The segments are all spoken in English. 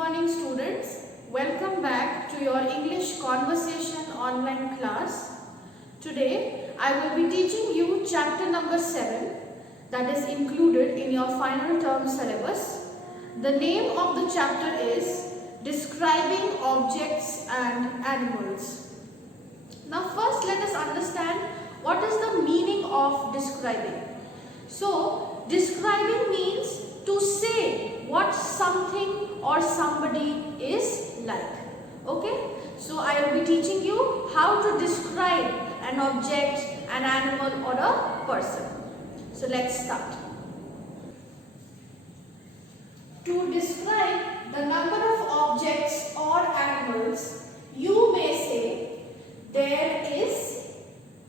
morning students. Welcome back to your English conversation online class. Today I will be teaching you chapter number 7 that is included in your final term syllabus. The name of the chapter is Describing Objects and Animals. Now first let us understand what is the meaning of describing. So describing means to say what something or somebody is like. Okay, so I will be teaching you how to describe an object, an animal or a person. So let's start. To describe the number of objects or animals, you may say there is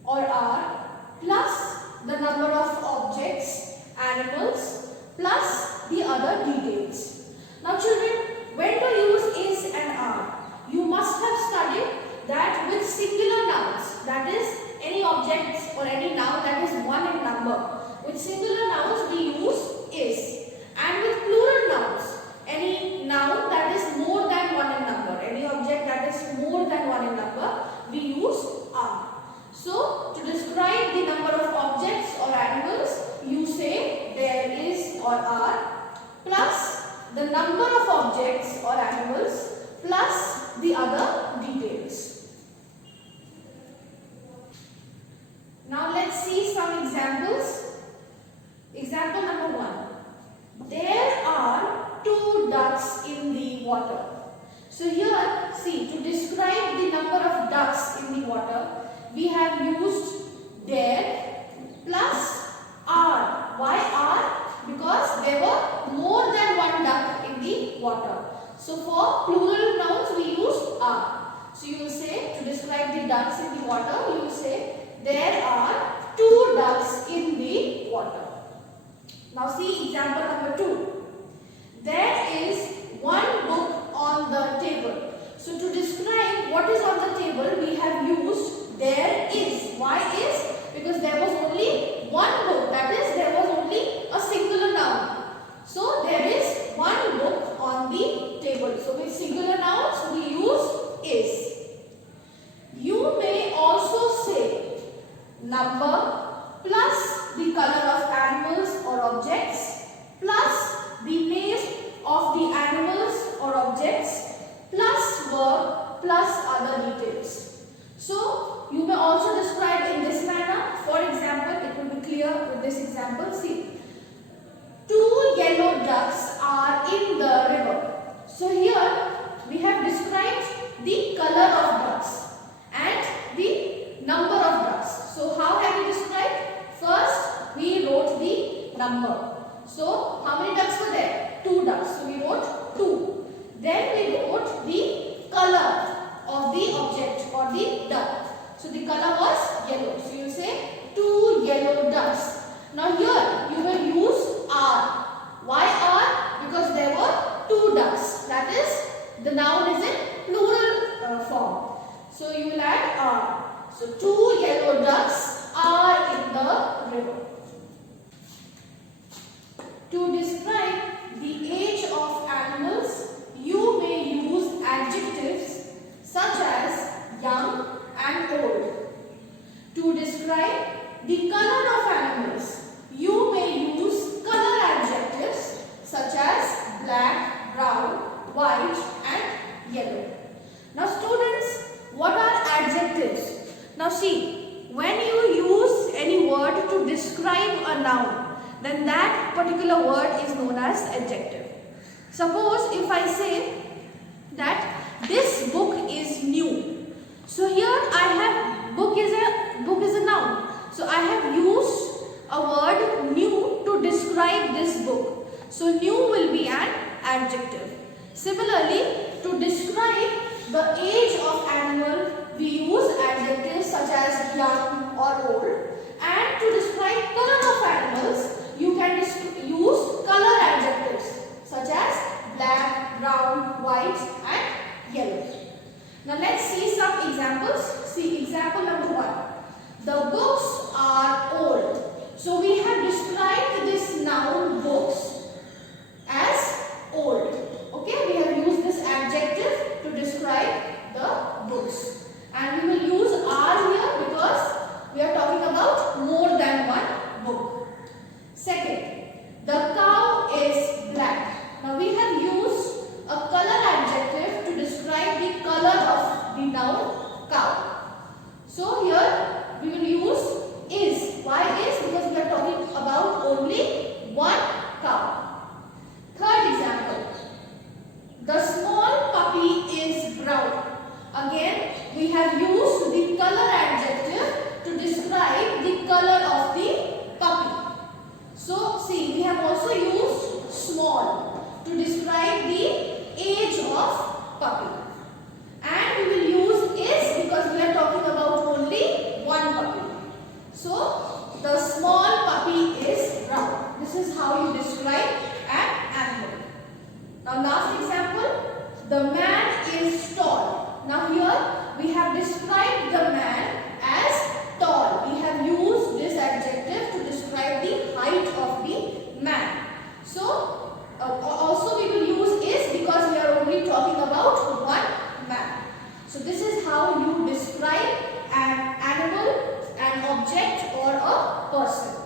or are plus the number of objects, animals plus the other details. Now children, when to use is and are? You must have studied that with singular nouns, that is any objects or any noun that is one in number. With singular nouns we use is, and with plural nouns, any noun that is more than one in number, any object that is more than one in number, we use are. So to describe the number of objects or animals, you say there is or are plus the number of objects or animals plus the other details. Now let's see some examples. Example number 1. There are 2 ducks in the water. So here, see, to describe the number of ducks in the water, we have used there plus are. Why are? Because there were more than one duck in the water. So for plural nouns we use are. So you will say, to describe the ducks in the water, you will say there are 2 ducks in the water. Now see example number 2. There is one book on the table. So to describe what is on the table, we have used there is. Why is? Because there was only one book, that is there was only a singular noun. So there is one book on the table. So with singular nouns we use is. You may also say number plus the color of animals or objects plus the name of the animals or objects plus verb plus other details. So you may also describe in this manner. For example, it will be clear with this example. See, 2 yellow ducks are in the river. So here we have described the color of ducks and the number of ducks. So how have we described? First we wrote the number. So how many ducks were there? 2 ducks. So we wrote 2. Then we wrote the color of the object or the duck. So the color was yellow. So you say 2 yellow ducks. Now here you will use are. Why are? Because there were 2 ducks. That is, the noun is in plural form. So you will add are. So 2 yellow ducks are in the river. To describe the age of animals, you may use adjectives such as young and old. To describe the color of animals, you may use color adjectives such as black, brown, white and yellow. Now students, what are adjectives? Now see, when you use any word to describe a noun, then that particular word is known as adjective. Suppose if I say that this book is new. So here I have book is a noun. So I have used a word new to describe this book. So new will be an adjective. Similarly, to describe the age of animal, we use adjectives such as young or old. And to describe color of animals, you can use color adjectives such as black, brown, white and yellow. Now let's see some examples. See example number 1. The books are old. So we have described this noun books as old. Okay, we have used this age of puppy. And we will use is because we are talking about only one puppy. So the small puppy is brown. This is how you describe an animal. Now last example, the man is tall. Now here we have described the man as tall. We have used this adjective to describe the height of the man. So also we will use is because we are only talking about one man. So this is how you describe an animal, an object or a person.